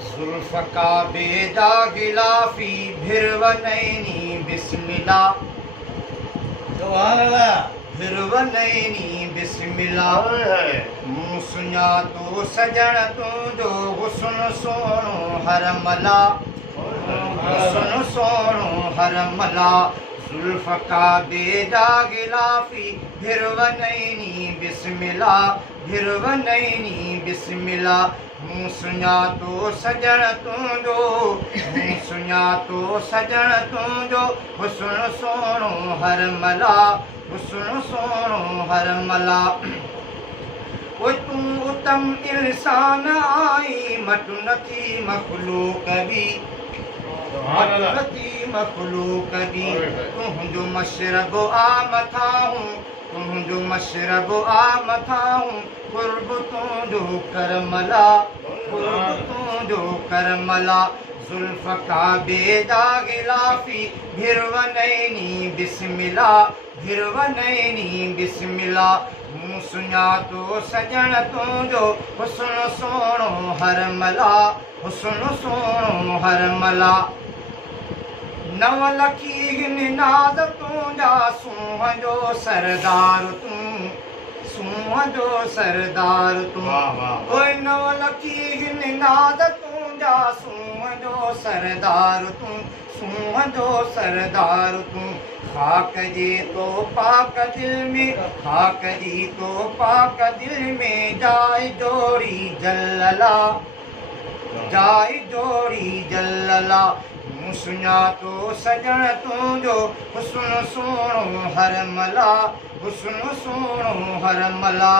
जुल्फ का बेदा गिलाफी भिरवनैनी बिस्मिल्लाह भिरवनैनी बिस्मिल्लाह मूं सुञा तो सजण तुंहिंजो हुस्न सोणो हरमला हुस्न सोणो हरमला जुल्फ का बेदा गिलाफी भिरवनैनी बिस्मिल्लाह भिरवनैनी बिस्मिल्लाह मूं सुञा तो सजण तुंहिंजो मूं सुञा तो सजण तुंहिंजो हुस्न सोणो हरमला हुस्न सोणो हरमला ओ तूं उत्तम इंसान आई मटु नथी मखलूक बि मखलूक बि तुंहिंजो मशरब आ मथां तुंहिंजो मशरब आ मथां कुर्ब तुंहिंजो करमला कुर्ब तुंहिंजो करमला जुल्फ का बेदा गिलाफी भिरवनैनी बिस्मिल्लाह भिरवनैनी बिस्मिल्लाह मूं सुञा तो सजण तुंहिंजो हुस्न सोणो हरमला हुस्न सोणो हरमला नव लखी नाज़ तुंहिंजा सूंहं जो सरदार तूं सूंहं जो सरदार तूं ओए नव लखी नाज़ तुंहिंजा सूंहं जो सरदार तूं सूंहं जो सरदार तूं खाक जे तो पाक दिल में खाक जी तो पाक दिल में जाए जोड़ी जल्लला जाए जोड़ी जल्लला मूं सुञा तो सजण तुंहिंजो हुस्न सोणो हरमला हुस्न सोणो हरमला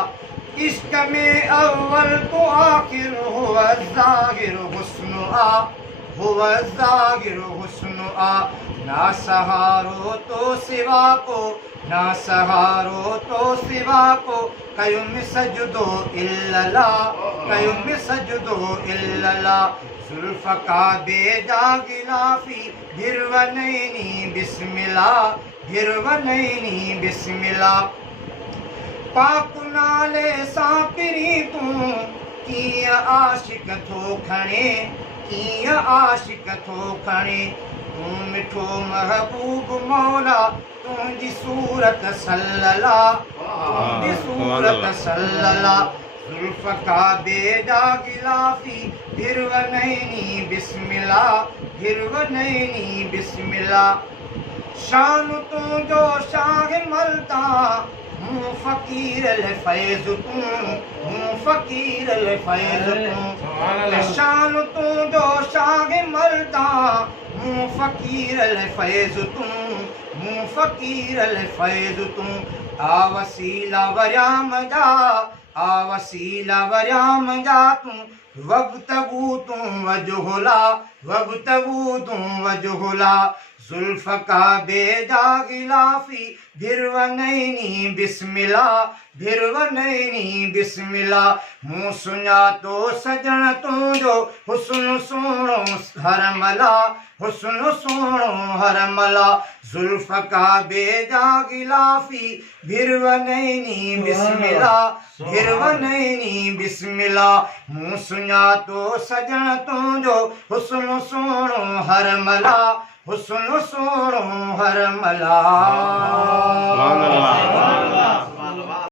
इश्क में अव्वल तो आखिर हुआ ज़ाहिर हुस्न आ हुआ ज़ाहिर हुस्न आ ना सहारो तो सिवा को ना सहारो तो सिवा को कयुम सजदो इल्लल्ला कयुम सजदो इल्लल्ला जुल्फ का बेदा गिलाफी भिरवनैनी बिस्मिल्लाह भिरवनैनी बिस्मिल्लाह पाक नाले सां पिरी तूं कीअं आशिक थो खणे कीअं आशिक थो खणे तूं मिठो महबूब मौला तुंहिंजी सूरत सल्लल्ला तुंहिंजी सूरत सल्लल्ला जुल्फ का बेदा गिलाफी भिरवनैनी बिस्मिल्लाह भिरवनैनी बिस्मिल्लाह शान तुंहिंजो शाह मलता हूं फ़कीर ले फैज़ तूं हूं फ़कीर ले फैज़ तूं शान तुंहिंजो शाह मलता हूं फ़कीर ले फैज़ तूं हूं फ़कीर ले फैज़ तूं आ वसीला वरियाम जा आ वसीला वरियाम जा तूं वब्तगू तूं वजहुला वब्तगू तूं वजहुला जुल्फ का बेदा गिलाफी भिरवनैनी बिस्मिल्लाह भिरवनैनी बिस्मिल्लाह मूं सुञा तो सजण तुंहिंजो हुस्न सोणो हरमला हुस्न सोणो हरमला जुल्फ का बेदा गिलाफी भिरवनैनी बिस्मिल्लाह भिरवनैनी बिस्मिल्लाह मूं सुञा तो सजण तुंहिंजो हुस्न सोणो हरमला हुस्न सोणो हरमला।